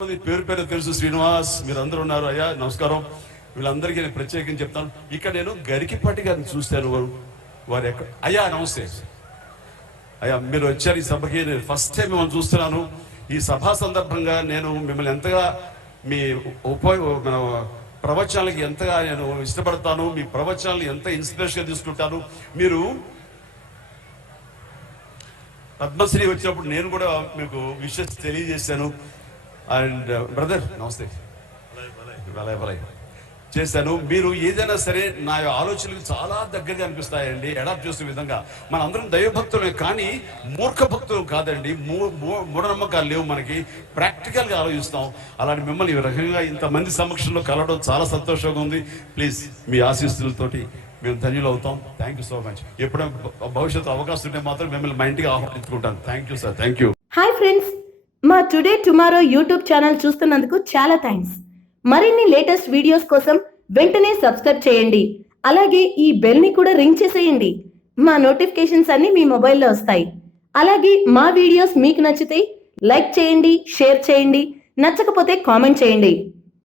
పేరు పేరు తెలుసు. శ్రీనివాస్ మీరు అందరూ ఉన్నారు. అయ్యా నమస్కారం. వీళ్ళందరికీ నేను ప్రత్యేకంగా చెప్తాను. ఇక్కడ నేను గరికిపాటి గారిని చూస్తాను. వారు ఎక్కడ? అయ్యా నమస్తే అయ్యా, మీరు వచ్చారు ఈ సభకి. నేను ఫస్ట్ టైం మిమ్మల్ని చూస్తున్నాను. ఈ సభా సందర్భంగా నేను మిమ్మల్ని ఎంతగా మీ ప్రవచనాలకి ఎంతగా నేను ఇష్టపడతాను, మీ ప్రవచనాలు ఎంత ఇన్స్పిరేషన్ తీసుకుంటాను. మీరు పద్మశ్రీ వచ్చినప్పుడు నేను కూడా మీకు విషెస్ తెలియజేశాను. అండ్ బ్రదర్ నమస్తే చేశాను. మీరు ఏదైనా సరే నా ఆలోచనలకు చాలా దగ్గరగా అనిపిస్తాయండి. అడాప్ట్ చేసే విధంగా మన అందరం దైవభక్తులే, కానీ మూర్ఖ భక్తులు కాదండి. మూఢనమ్మకాలు లేవు మనకి. ప్రాక్టికల్గా ఆలోచిస్తాం. అలాంటి మిమ్మల్ని ఈ రకంగా ఇంతమంది సమక్షంలో కలవడం చాలా సంతోషంగా ఉంది. ప్లీజ్ మీ ఆశీస్సులతోటి మేము ధన్యులు అవుతాం. Thank you so much. ఎప్పుడైనా భవిష్యత్తు అవకాశం ఉంటే మాత్రం మిమ్మల్ని మా ఇంటికి ఆహ్వానించుకుంటాను. Thank you sir. Thank you. Hi friends, మా టుడే టుమారో యూట్యూబ్ ఛానల్ చూస్తున్నందుకు చాలా థ్యాంక్స్. మరిన్ని లేటెస్ట్ వీడియోస్ కోసం వెంటనే సబ్స్క్రైబ్ చేయండి. అలాగే ఈ బెల్ ని కూడా రింగ్ చేసేయండి. మా నోటిఫికేషన్స్ అన్ని మీ మొబైల్లో వస్తాయి. అలాగే మా వీడియోస్ మీకు నచ్చితే లైక్ చేయండి, షేర్ చేయండి, నచ్చకపోతే కామెంట్ చేయండి.